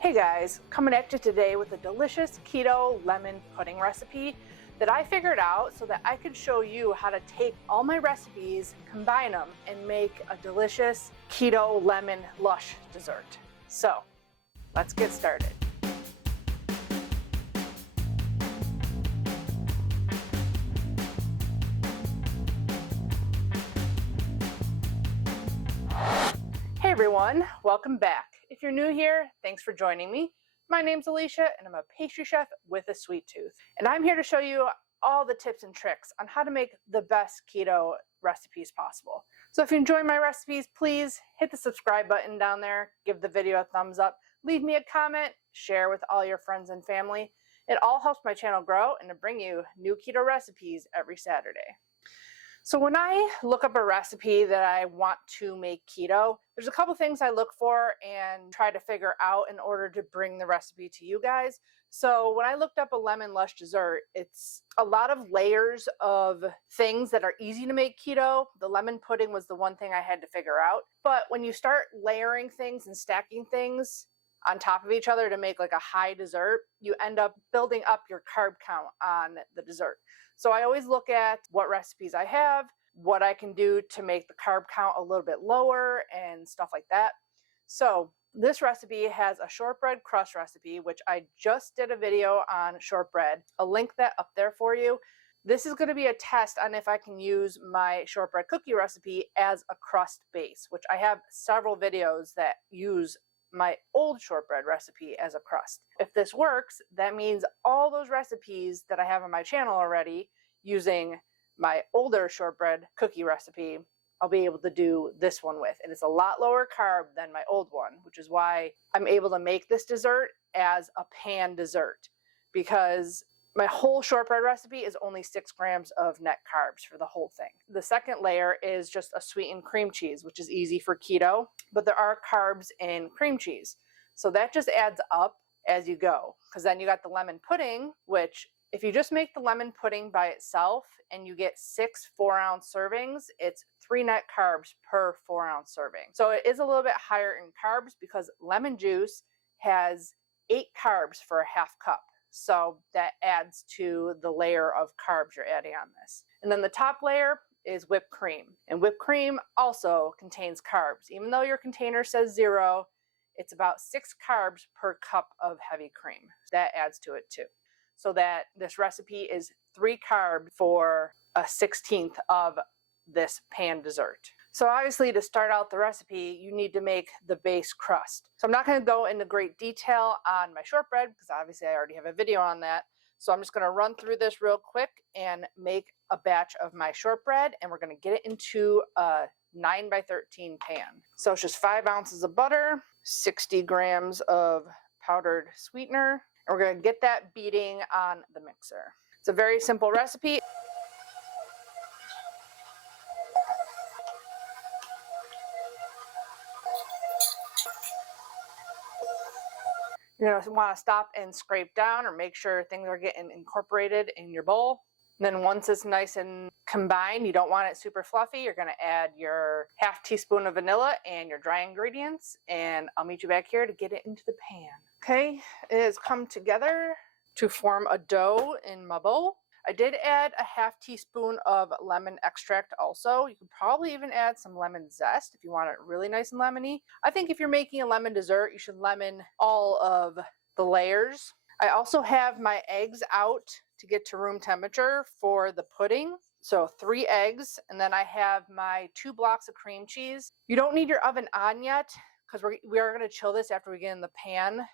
Hey guys, coming at you today with a delicious keto lemon pudding recipe that I figured out so that I could show you how to take all my recipes, combine them, and make a delicious keto lemon lush dessert. So, let's get started. Hey everyone, welcome back. If you're new here, thanks for joining me. My name's Alycia and I'm a pastry chef with a sweet tooth. And I'm here to show you all the tips and tricks on how to make the best keto recipes possible. So if you enjoy my recipes, please hit the subscribe button down there, give the video a thumbs up, leave me a comment, share with all your friends and family. It all helps my channel grow and to bring you new keto recipes every Saturday. So when I look up a recipe that I want to make keto, there's a couple things I look for and try to figure out in order to bring the recipe to you guys. So when I looked up a lemon lush dessert, it's a lot of layers of things that are easy to make keto. The lemon pudding was the one thing I had to figure out. But when you start layering things and stacking things on top of each other to make like a high dessert, you end up building up your carb count on the dessert. So I always look at what recipes I have, what I can do to make the carb count a little bit lower and stuff like that. So this recipe has a shortbread crust recipe, which I just did a video on shortbread. I'll link that up there for you. This is going to be a test on if I can use my shortbread cookie recipe as a crust base, which I have several videos that use my old shortbread recipe as a crust. If this works, that means all those recipes that I have on my channel already using my older shortbread cookie recipe, I'll be able to do this one with. And it's a lot lower carb than my old one, which is why I'm able to make this dessert as a pan dessert, because my whole shortbread recipe is only 6 grams of net carbs for the whole thing. The second layer is just a sweetened cream cheese, which is easy for keto, but there are carbs in cream cheese. So that just adds up as you go, because then you got the lemon pudding, which if you just make the lemon pudding by itself and you get 6 4-ounce servings, it's 3 net carbs per 4-ounce serving. So it is a little bit higher in carbs because lemon juice has 8 carbs for a half cup. So that adds to the layer of carbs you're adding on this. And then the top layer is whipped cream. And whipped cream also contains carbs. Even though your container says 0, it's about 6 carbs per cup of heavy cream. That adds to it too. So that this recipe is 3 carbs for a 1/16 of this pan dessert. So obviously to start out the recipe, you need to make the base crust. So I'm not going to go into great detail on my shortbread because obviously I already have a video on that. So I'm just going to run through this real quick and make a batch of my shortbread, and we're going to get it into a 9x13 pan. So it's just 5 ounces of butter, 60 grams of powdered sweetener, and we're going to get that beating on the mixer. It's a very simple recipe. You're going to want to stop and scrape down or make sure things are getting incorporated in your bowl. And then once it's nice and combined, you don't want it super fluffy, you're going to add your half teaspoon of vanilla and your dry ingredients. And I'll meet you back here to get it into the pan. Okay, it has come together to form a dough in my bowl. I did add a half teaspoon of lemon extract also. You could probably even add some lemon zest if you want it really nice and lemony. I think if you're making a lemon dessert, you should lemon all of the layers. I also have my eggs out to get to room temperature for the pudding. So 3 eggs, and then I have my 2 blocks of cream cheese. You don't need your oven on yet because we are going to chill this after we get in the pan.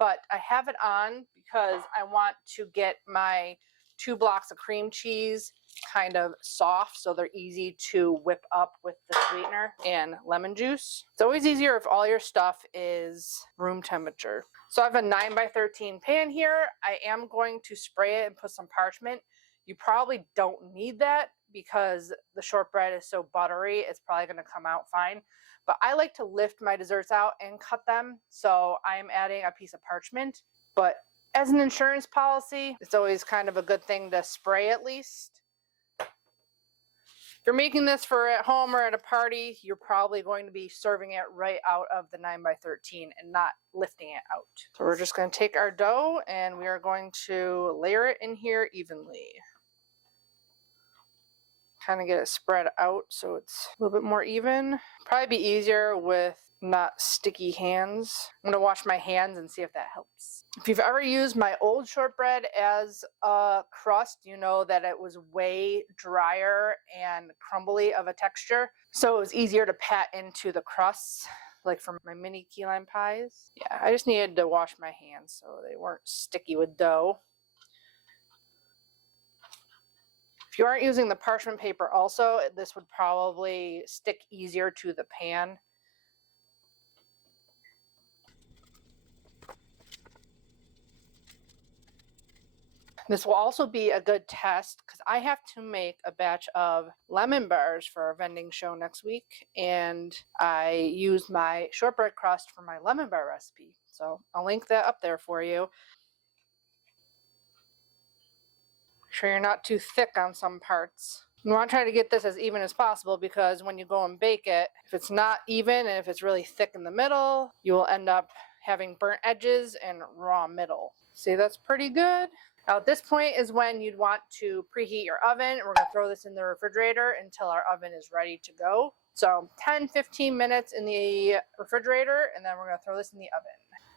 But I have it on because I want to get my 2 blocks of cream cheese kind of soft so they're easy to whip up with the sweetener and lemon juice. It's always easier if all your stuff is room temperature. So I have a 9x13 pan here. I am going to spray it and put some parchment. You probably don't need that because the shortbread is so buttery, it's probably going to come out fine. But I like to lift my desserts out and cut them, so I am adding a piece of parchment. But as an insurance policy, it's always kind of a good thing to spray at least. If you're making this for at home or at a party, you're probably going to be serving it right out of the 9x13 and not lifting it out. So we're just going to take our dough and we are going to layer it in here evenly. Kind of get it spread out so it's a little bit more even. Probably be easier with not sticky hands. I'm going to wash my hands and see if that helps. If you've ever used my old shortbread as a crust, you know that it was way drier and crumbly of a texture. So it was easier to pat into the crusts, like for my mini key lime pies. Yeah, I just needed to wash my hands so they weren't sticky with dough. If you aren't using the parchment paper also, this would probably stick easier to the pan. This will also be a good test because I have to make a batch of lemon bars for our vending show next week, and I used my shortbread crust for my lemon bar recipe. So I'll link that up there for you. Make sure you're not too thick on some parts. You want to try to get this as even as possible because when you go and bake it, if it's not even and if it's really thick in the middle, you will end up having burnt edges and raw middle. See, that's pretty good. Now at this point is when you'd want to preheat your oven. We're going to throw this in the refrigerator until our oven is ready to go. So 10-15 minutes in the refrigerator, and then we're going to throw this in the oven.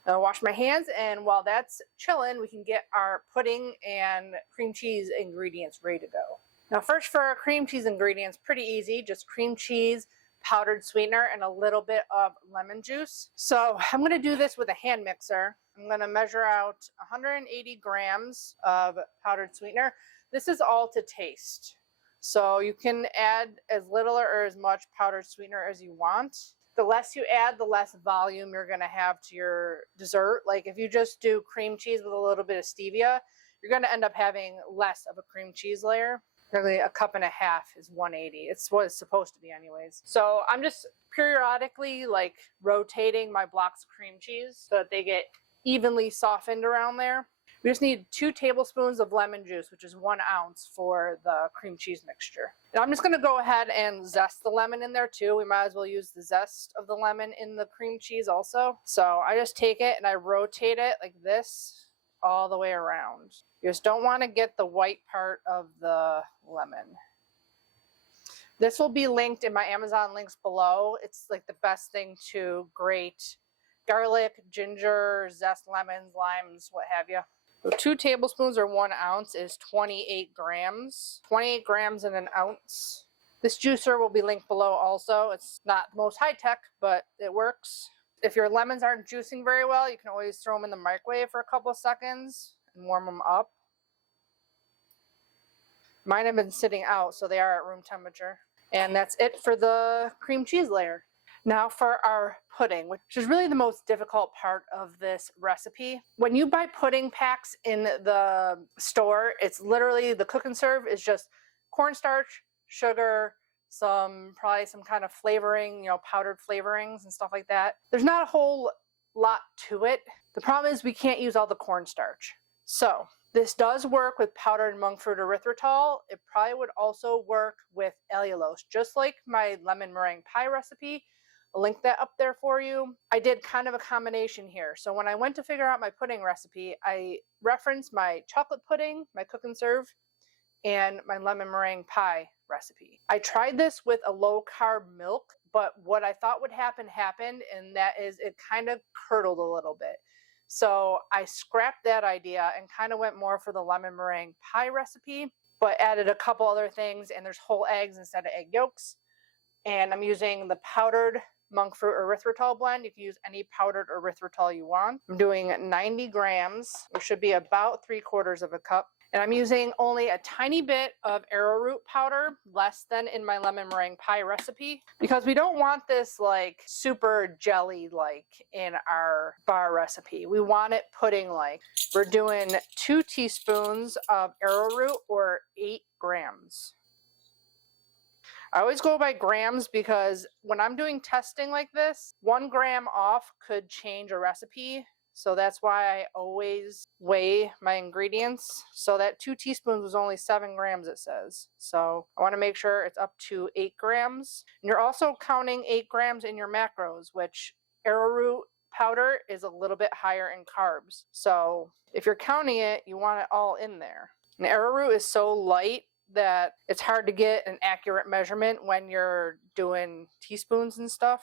I'll wash my hands, and while that's chilling, we can get our pudding and cream cheese ingredients ready to go. Now first for our cream cheese ingredients, pretty easy, just cream cheese, powdered sweetener, and a little bit of lemon juice. So I'm going to do this with a hand mixer. I'm going to measure out 180 grams of powdered sweetener. This is all to taste. So you can add as little or as much powdered sweetener as you want. The less you add, the less volume you're going to have to your dessert. Like if you just do cream cheese with a little bit of stevia, you're going to end up having less of a cream cheese layer. Really, a cup and a half is 180. It's what it's supposed to be anyways. So I'm just periodically like rotating my blocks of cream cheese so that they get evenly softened around there. We just need 2 tablespoons of lemon juice, which is 1 ounce for the cream cheese mixture. Now I'm just going to go ahead and zest the lemon in there too. We might as well use the zest of the lemon in the cream cheese also. So I just take it and I rotate it like this all the way around. You just don't want to get the white part of the lemon. This will be linked in my Amazon links below. It's like the best thing to grate garlic, ginger, zest lemons, limes, what have you. So 2 tablespoons or 1 ounce is 28 grams. 28 grams in an ounce. This juicer will be linked below also. It's not the most high tech, but it works. If your lemons aren't juicing very well, you can always throw them in the microwave for a couple of seconds and warm them up. Mine have been sitting out, so they are at room temperature. And that's it for the cream cheese layer. Now for our pudding, which is really the most difficult part of this recipe. When you buy pudding packs in the store, it's literally the cook and serve is just cornstarch, sugar, probably some kind of flavoring, you know, powdered flavorings and stuff like that. There's not a whole lot to it. The problem is we can't use all the cornstarch. So this does work with powdered monk fruit erythritol. It probably would also work with allulose, just like my lemon meringue pie recipe. I'll link that up there for you. I did kind of a combination here. So when I went to figure out my pudding recipe, I referenced my chocolate pudding, my cook and serve, and my lemon meringue pie recipe. I tried this with a low carb milk, but what I thought would happen happened, and that is it kind of curdled a little bit. So I scrapped that idea and kind of went more for the lemon meringue pie recipe, but added a couple other things, and there's whole eggs instead of egg yolks. And I'm using the powdered monk fruit erythritol blend. You can use any powdered erythritol you want. I'm doing 90 grams, which should be about 3/4 of a cup. And I'm using only a tiny bit of arrowroot powder, less than in my lemon meringue pie recipe, because we don't want this like super jelly-like in our bar recipe. We want it pudding-like. We're doing 2 teaspoons of arrowroot or 8 grams. I always go by grams because when I'm doing testing like this, 1 gram off could change a recipe. So that's why I always weigh my ingredients. So that 2 teaspoons was only 7 grams, it says. So I want to make sure it's up to 8 grams. And you're also counting 8 grams in your macros, which Arrowroot powder is a little bit higher in carbs. So if you're counting it, you want it all in there. And arrowroot is so light that it's hard to get an accurate measurement when you're doing teaspoons and stuff.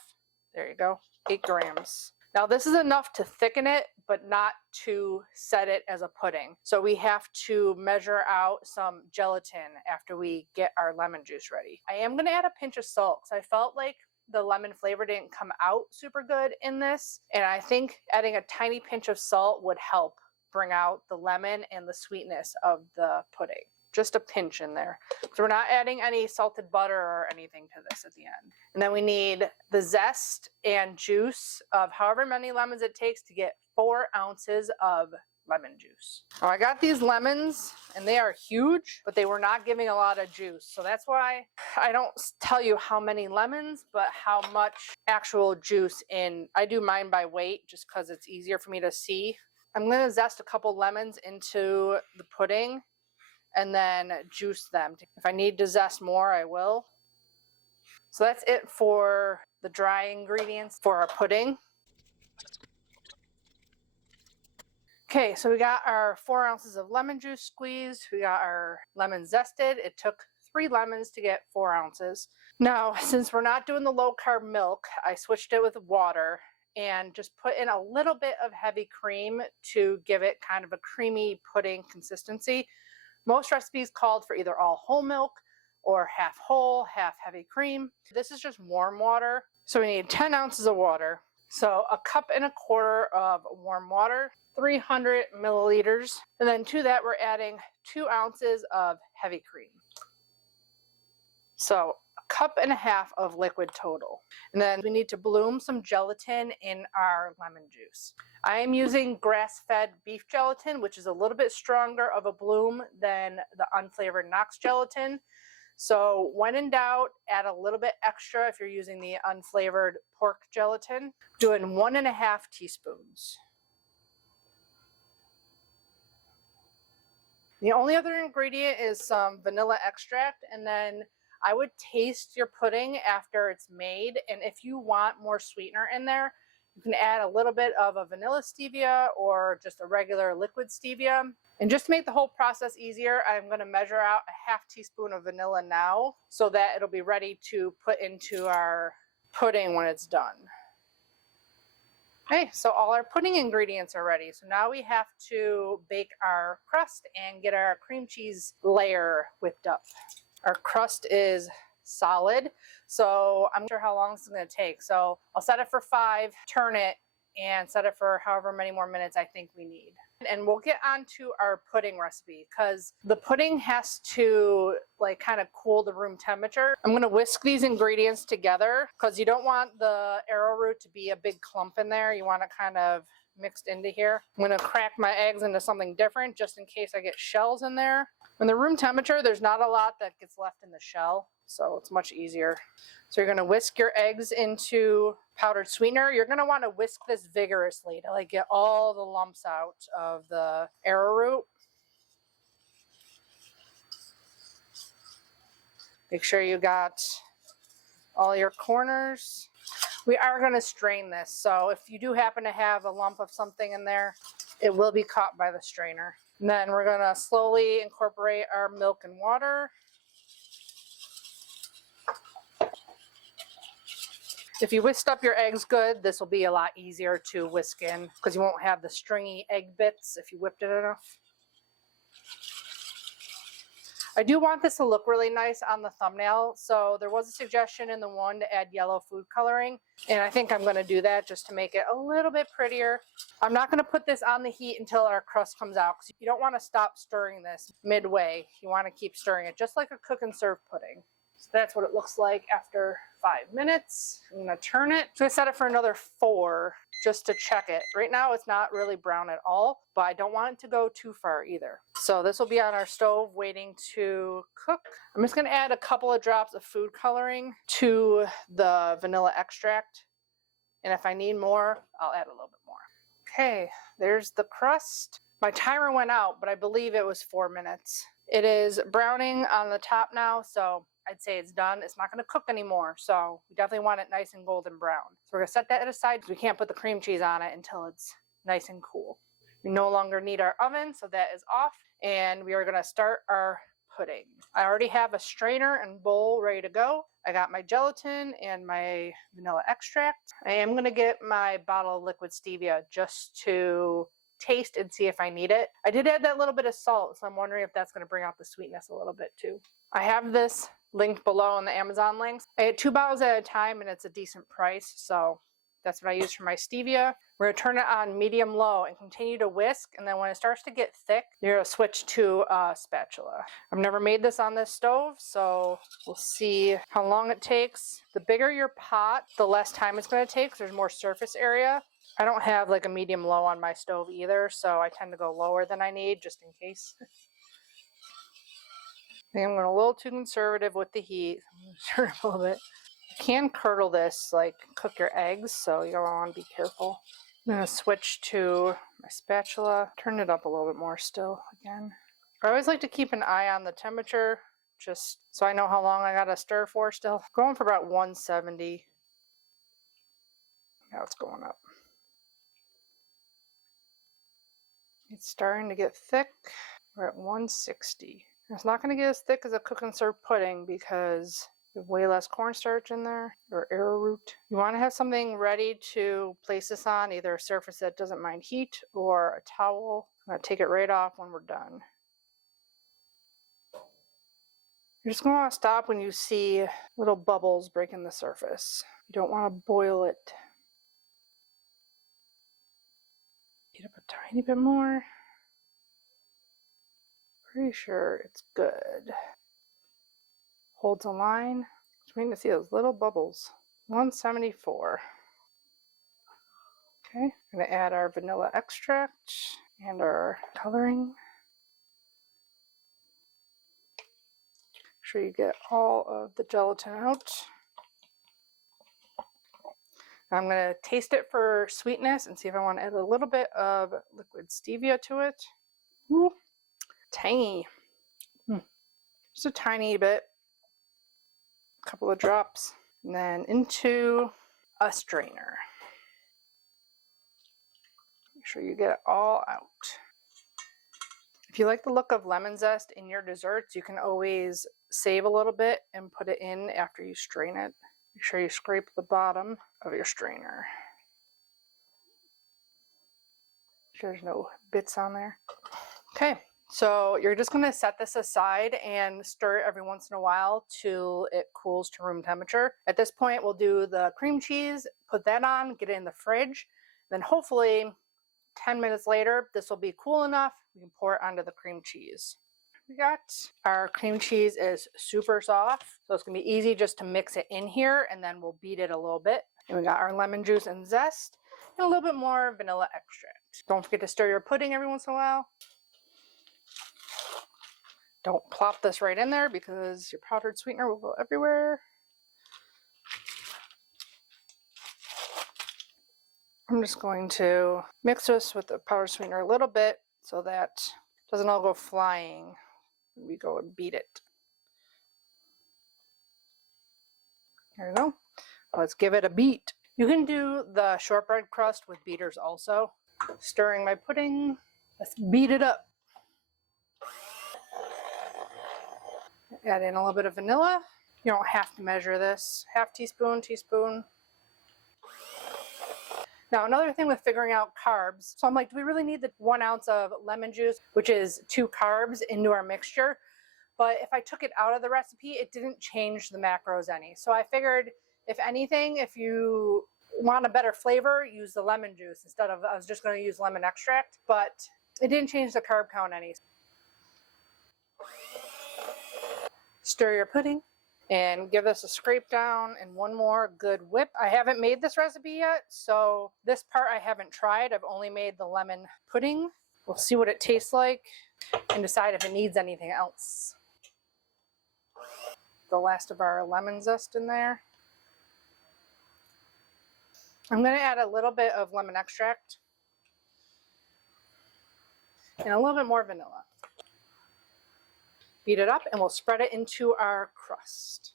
There you go, 8 grams. Now this is enough to thicken it, but not to set it as a pudding. So we have to measure out some gelatin after we get our lemon juice ready. I am gonna add a pinch of salt because I felt like the lemon flavor didn't come out super good in this. And I think adding a tiny pinch of salt would help bring out the lemon and the sweetness of the pudding. Just a pinch in there. So we're not adding any salted butter or anything to this at the end. And then we need the zest and juice of however many lemons it takes to get 4 ounces of lemon juice. Now I got these lemons and they are huge, but they were not giving a lot of juice. So that's why I don't tell you how many lemons, but how much actual juice in. I do mine by weight just because it's easier for me to see. I'm going to zest a couple lemons into the pudding and then juice them. If I need to zest more, I will. So that's it for the dry ingredients for our pudding. Okay, so we got our 4 ounces of lemon juice squeezed. We got our lemon zested. It took 3 lemons to get 4 ounces. Now, since we're not doing the low carb milk, I switched it with water and just put in a little bit of heavy cream to give it kind of a creamy pudding consistency. Most recipes called for either all whole milk or half whole, half heavy cream. This is just warm water. So we need 10 ounces of water. So 1.25 cups of warm water, 300 milliliters. And then to that, we're adding 2 ounces of heavy cream. So 1.5 cups of liquid total. And then we need to bloom some gelatin in our lemon juice. I am using grass-fed beef gelatin, which is a little bit stronger of a bloom than the unflavored Knox gelatin. So when in doubt, add a little bit extra if you're using the unflavored pork gelatin. Doing 1.5 teaspoons. The only other ingredient is some vanilla extract, and then I would taste your pudding after it's made, and if you want more sweetener in there, you can add a little bit of a vanilla stevia or just a regular liquid stevia. And just to make the whole process easier, I'm going to measure out a 1/2 teaspoon of vanilla now so that it'll be ready to put into our pudding when it's done. Okay, so all our pudding ingredients are ready. So now we have to bake our crust and get our cream cheese layer whipped up. Our crust is solid, so I'm not sure how long this is going to take. So I'll set it for 5, turn it, and set it for however many more minutes I think we need. And we'll get on to our pudding recipe because the pudding has to kind of cool the room temperature. I'm going to whisk these ingredients together because you don't want the arrowroot to be a big clump in there. You want it kind of mixed into here. I'm going to crack my eggs into something different just in case I get shells in there. When the room temperature, there's not a lot that gets left in the shell, so it's much easier. So you're going to whisk your eggs into powdered sweetener. You're going to want to whisk this vigorously to get all the lumps out of the arrowroot. Make sure you got all your corners. We are going to strain this, so if you do happen to have a lump of something in there, it will be caught by the strainer. And then we're going to slowly incorporate our milk and water. If you whisked up your eggs good, this will be a lot easier to whisk in because you won't have the stringy egg bits if you whipped it enough. I do want this to look really nice on the thumbnail, so there was a suggestion in the one to add yellow food coloring, and I think I'm going to do that just to make it a little bit prettier. I'm not going to put this on the heat until our crust comes out because you don't want to stop stirring this midway. You want to keep stirring it just like a cook and serve pudding. So that's what it looks like after 5 minutes. I'm going to turn it. So I set it for another 4 just to check it. Right now it's not really brown at all, but I don't want it to go too far either. So this will be on our stove waiting to cook. I'm just going to add a couple of drops of food coloring to the vanilla extract. And if I need more, I'll add a little bit more. Okay, there's the crust. My timer went out, but I believe it was 4 minutes. It is browning on the top now, so I'd say it's done. It's not going to cook anymore, so we definitely want it nice and golden brown. So we're going to set that aside because we can't put the cream cheese on it until it's nice and cool. We no longer need our oven, so that is off, and we are going to start our pudding. I already have a strainer and bowl ready to go. I got my gelatin and my vanilla extract. I am going to get my bottle of liquid stevia just to taste and see if I need it. I did add that little bit of salt, so I'm wondering if that's going to bring out the sweetness a little bit too. I have this linked below in the Amazon links. I had 2 bottles at a time and it's a decent price, so that's what I use for my stevia. We're going to turn it on medium-low and continue to whisk, and then when it starts to get thick, you're going to switch to a spatula. I've never made this on this stove, so we'll see how long it takes. The bigger your pot, the less time it's going to take because there's more surface area. I don't have like a medium-low on my stove either, so I tend to go lower than I need just in case. I think I'm going a little too conservative with the heat. I'm going to turn it a little bit. You can curdle this, like cook your eggs, so you want to be careful. I'm going to switch to my spatula, turn it up a little bit more still again. I always like to keep an eye on the temperature, just so I know how long I got to stir for still. Going for about 170. Now it's going up. It's starting to get thick. We're at 160. It's not going to get as thick as a cook and serve pudding because there's way less cornstarch in there, or arrowroot. You want to have something ready to place this on, either a surface that doesn't mind heat or a towel. I'm going to take it right off when we're done. You're just going to want to stop when you see little bubbles breaking the surface. You don't want to boil it. Heat up a tiny bit more. Pretty sure it's good. Holds a line. Just waiting to see those little bubbles. 174. Okay, I'm going to add our vanilla extract and our coloring. Make sure you get all of the gelatin out. I'm going to taste it for sweetness and see if I want to add a little bit of liquid stevia to it. Ooh, tangy. Just a tiny bit. A couple of drops. And then into a strainer. Make sure you get it all out. If you like the look of lemon zest in your desserts, you can always save a little bit and put it in after you strain it. Make sure you scrape the bottom of your strainer. Make sure there's no bits on there. Okay, so you're just going to set this aside and stir it every once in a while till it cools to room temperature. At this point, we'll do the cream cheese, put that on, get it in the fridge, then hopefully 10 minutes later, this will be cool enough. We can pour it onto the cream cheese. We got our cream cheese is super soft, so it's going to be easy just to mix it in here, and then we'll beat it a little bit. And we got our lemon juice and zest, and a little bit more vanilla extract. Don't forget to stir your pudding every once in a while. Don't plop this right in there because your powdered sweetener will go everywhere. I'm just going to mix this with the powdered sweetener a little bit so that it doesn't all go flying when we go and beat it. There we go. Let's give it a beat. You can do the shortbread crust with beaters also. Stirring my pudding. Let's beat it up. Add in a little bit of vanilla. You don't have to measure this. Half teaspoon, teaspoon. Now, another thing with figuring out carbs, so I'm like, do we really need the 1 ounce of lemon juice, which is 2 carbs, into our mixture? But if I took it out of the recipe, it didn't change the macros any. So I figured, if anything, if you want a better flavor, use the lemon juice instead of, I was just going to use lemon extract, but it didn't change the carb count any. Stir your pudding. And give this a scrape down and one more good whip. I haven't made this recipe yet, so this part I haven't tried. I've only made the lemon pudding. We'll see what it tastes like and decide if it needs anything else. The last of our lemon zest in there. I'm going to add a little bit of lemon extract. and a little bit more vanilla. Beat it up and we'll spread it into our crust.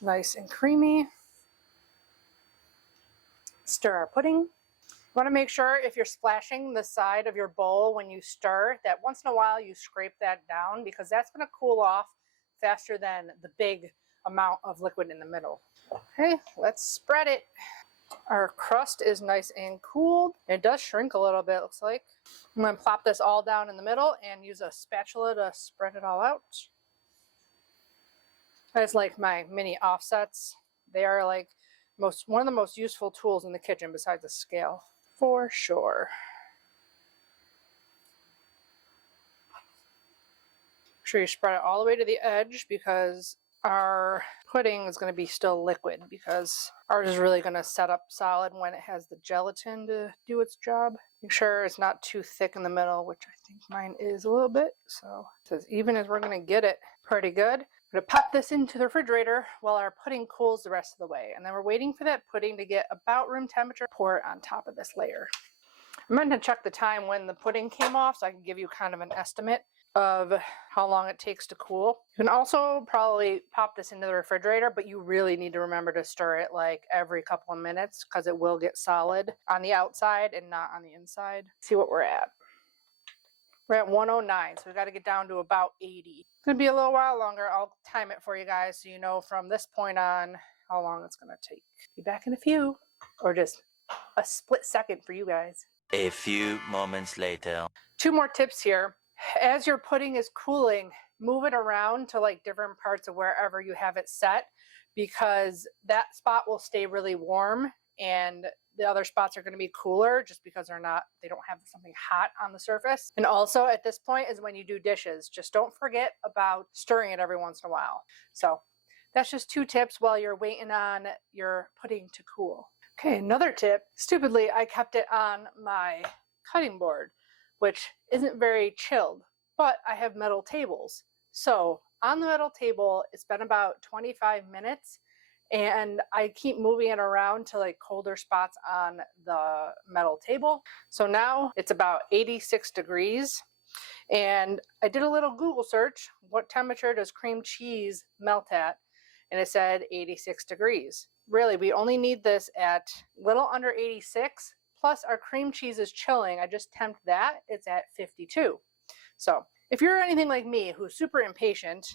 Nice and creamy. Stir our pudding. You want to make sure if you're splashing the side of your bowl when you stir, that once in a while you scrape that down, because that's going to cool off faster than the big amount of liquid in the middle. Okay, let's spread it. Our crust is nice and cooled. It does shrink a little bit, looks like. I'm going to plop this all down in the middle and use a spatula to spread it all out. That's like my mini offsets. They are like one of the most useful tools in the kitchen besides a scale, for sure. Make sure you spread it all the way to the edge, because our pudding is going to be still liquid, because ours is really going to set up solid when it has the gelatin to do its job. Make sure it's not too thick in the middle, which I think mine is a little bit. So it's as even as we're going to get it. Pretty good. I'm going to pop this into the refrigerator while our pudding cools the rest of the way. And then we're waiting for that pudding to get about room temperature. Pour it on top of this layer. I'm going to check the time when the pudding came off so I can give you kind of an estimate of how long it takes to cool. You can also probably pop this into the refrigerator, but you really need to remember to stir it like every couple of minutes, because it will get solid on the outside and not on the inside. See what we're at. We're at 109, so we've got to get down to about 80. It's going to be a little while longer. I'll time it for you guys so you know from this point on how long it's going to take. Be back in a few, or just a split second for you guys. A few moments later. 2 more tips here. As your pudding is cooling, move it around to like different parts of wherever you have it set, because that spot will stay really warm and the other spots are going to be cooler just because they don't have something hot on the surface. And also at this point is when you do dishes, just don't forget about stirring it every once in a while. So that's just 2 tips while you're waiting on your pudding to cool. Okay, another tip. Stupidly, I kept it on my cutting board, which isn't very chilled, but I have metal tables. So on the metal table, it's been about 25 minutes, and I keep moving it around to like colder spots on the metal table. So now it's about 86 degrees, and I did a little Google search. What temperature does cream cheese melt at? And it said 86 degrees. Really, we only need this at little under 86. Plus our cream cheese is chilling. I just temped that. It's at 52. So if you're anything like me who's super impatient,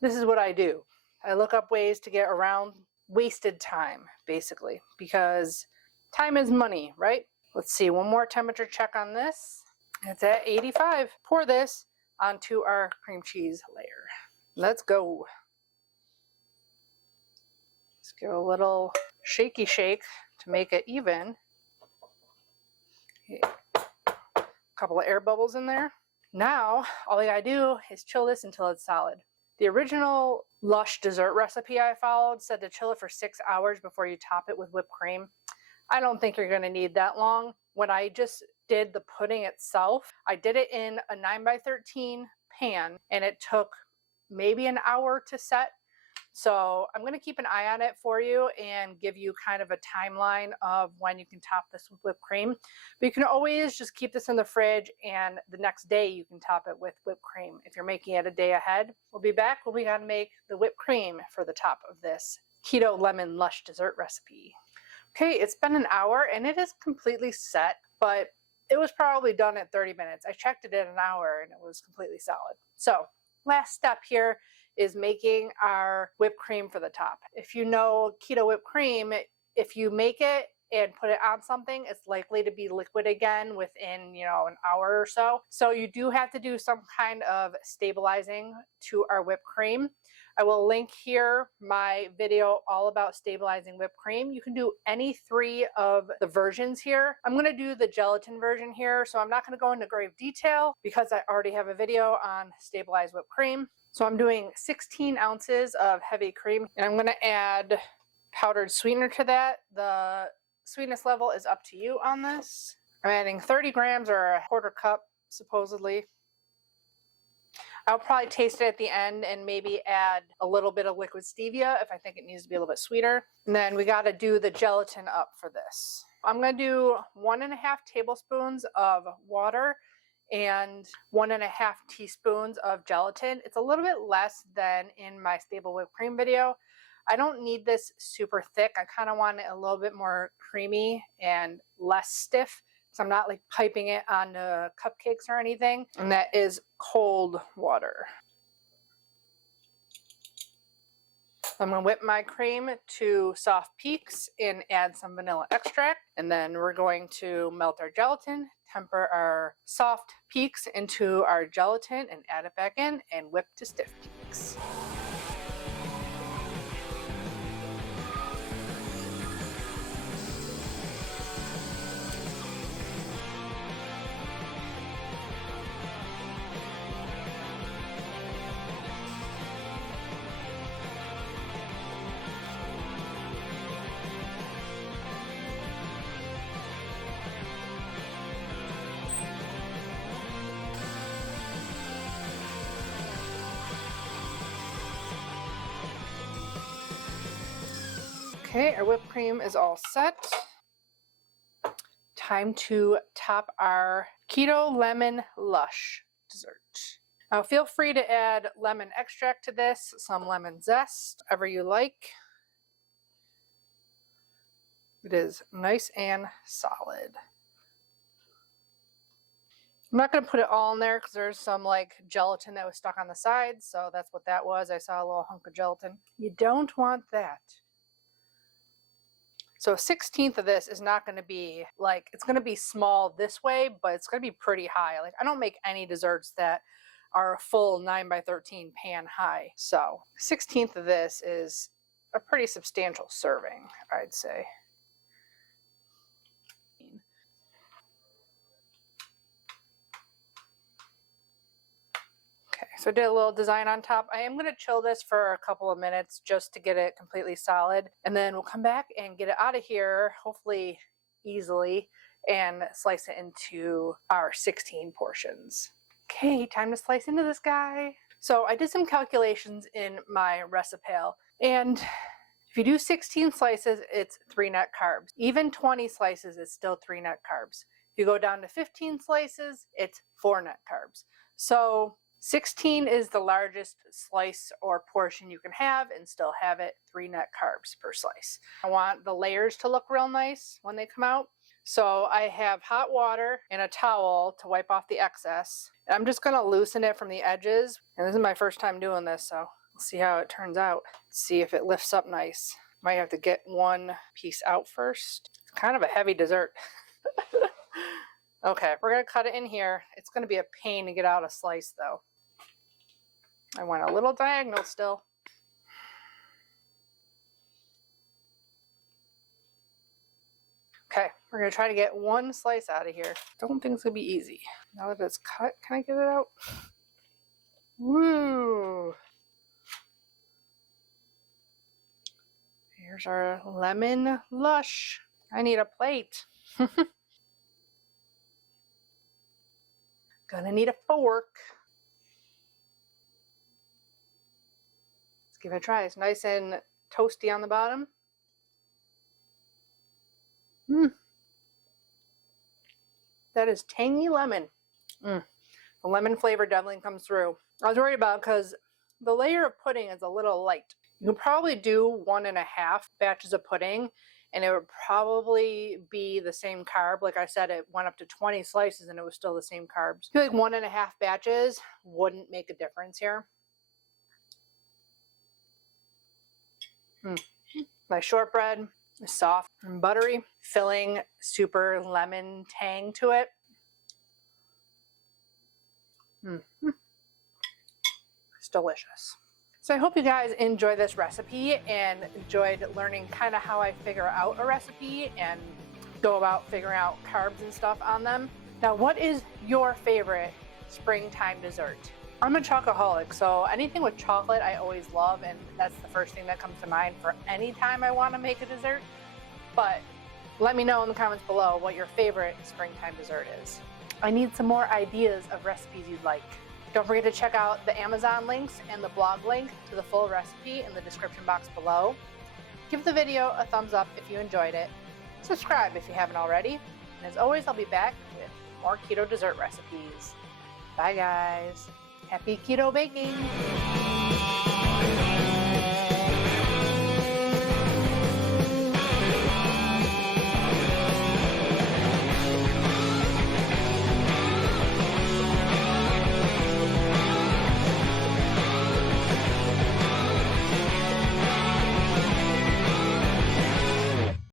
this is what I do. I look up ways to get around wasted time, basically, because time is money, right? Let's see, one more temperature check on this. It's at 85. Pour this onto our cream cheese layer. Let's go. Let's give a little shaky shake to make it even. A couple of air bubbles in there. Now, all you gotta do is chill this until it's solid. The original Lush dessert recipe I followed said to chill it for 6 hours before you top it with whipped cream. I don't think you're gonna need that long. When I just did the pudding itself, I did it in a 9x13 pan, and it took maybe an hour to set. So I'm going to keep an eye on it for you and give you kind of a timeline of when you can top this with whipped cream. But you can always just keep this in the fridge, and the next day you can top it with whipped cream. If you're making it a day ahead, we'll be back when we got to make the whipped cream for the top of this Keto Lemon Lush dessert recipe. Okay, it's been an hour and it is completely set, but it was probably done at 30 minutes. I checked it in an hour and it was completely solid. So last step here is making our whipped cream for the top. If you know keto whipped cream, if you make it and put it on something, it's likely to be liquid again within, an hour or so. So you do have to do some kind of stabilizing to our whipped cream. I will link here my video all about stabilizing whipped cream. You can do any 3 of the versions here. I'm going to do the gelatin version here, so I'm not going to go into grave detail because I already have a video on stabilized whipped cream. So I'm doing 16 ounces of heavy cream, and I'm going to add powdered sweetener to that. The sweetness level is up to you on this. I'm adding 30 grams or a quarter cup, supposedly. I'll probably taste it at the end and maybe add a little bit of liquid stevia if I think it needs to be a little bit sweeter. And then we got to do the gelatin up for this. I'm going to do 1.5 tablespoons of water and 1.5 teaspoons of gelatin. It's a little bit less than in my stable whipped cream video. I don't need this super thick. I kind of want it a little bit more creamy and less stiff, so I'm not like piping it onto cupcakes or anything. And that is cold water. I'm going to whip my cream to soft peaks and add some vanilla extract. And then we're going to melt our gelatin, temper our soft peaks into our gelatin and add it back in and whip to stiff peaks. Okay, our whipped cream is all set. Time to top our Keto Lemon Lush dessert. Now feel free to add lemon extract to this, some lemon zest, whatever you like. It is nice and solid. I'm not going to put it all in there because there's some like gelatin that was stuck on the sides, so that's what that was. I saw a little hunk of gelatin. You don't want that. So 1/16 of this is not going to be like, it's going to be small this way, but it's going to be pretty high. Like I don't make any desserts that are a full 9x13 pan high. So 1/16 of this is a pretty substantial serving, I'd say. Okay, so I did a little design on top. I am going to chill this for a couple of minutes just to get it completely solid. And then we'll come back and get it out of here, hopefully easily, and slice it into our 16 portions. Okay, time to slice into this guy. So I did some calculations in my recipe, and if you do 16 slices, it's 3 net carbs. Even 20 slices is still 3 net carbs. If you go down to 15 slices, it's 4 net carbs. So 16 is the largest slice or portion you can have and still have it 3 net carbs per slice. I want the layers to look real nice when they come out. So I have hot water and a towel to wipe off the excess. I'm just going to loosen it from the edges. And this is my first time doing this, so we'll see how it turns out. See if it lifts up nice. Might have to get one piece out first. It's kind of a heavy dessert. Okay, we're going to cut it in here. It's going to be a pain to get out a slice though. I went a little diagonal still. Okay, we're going to try to get one slice out of here. Don't think it's going to be easy. Now that it's cut, can I get it out? Woo! Here's our lemon lush. I need a plate. Gonna need a fork. Let's give it a try. It's nice and toasty on the bottom. That is tangy lemon. The lemon flavor definitely comes through. I was worried about because the layer of pudding is a little light. You can probably do 1.5 batches of pudding and it would probably be the same carb. Like I said, it went up to 20 slices and it was still the same carbs. I feel like 1.5 batches wouldn't make a difference here. My shortbread is soft and buttery, filling, super lemon tang to it. It's delicious. So I hope you guys enjoy this recipe and enjoyed learning kind of how I figure out a recipe and go about figuring out carbs and stuff on them. Now, what is your favorite springtime dessert? I'm a chocoholic, so anything with chocolate I always love, and that's the first thing that comes to mind for any time I want to make a dessert. But let me know in the comments below what your favorite springtime dessert is. I need some more ideas of recipes you'd like. Don't forget to check out the Amazon links and the blog link to the full recipe in the description box below. Give the video a thumbs up if you enjoyed it. Subscribe if you haven't already. And as always, I'll be back with more keto dessert recipes. Bye guys. Happy keto baking.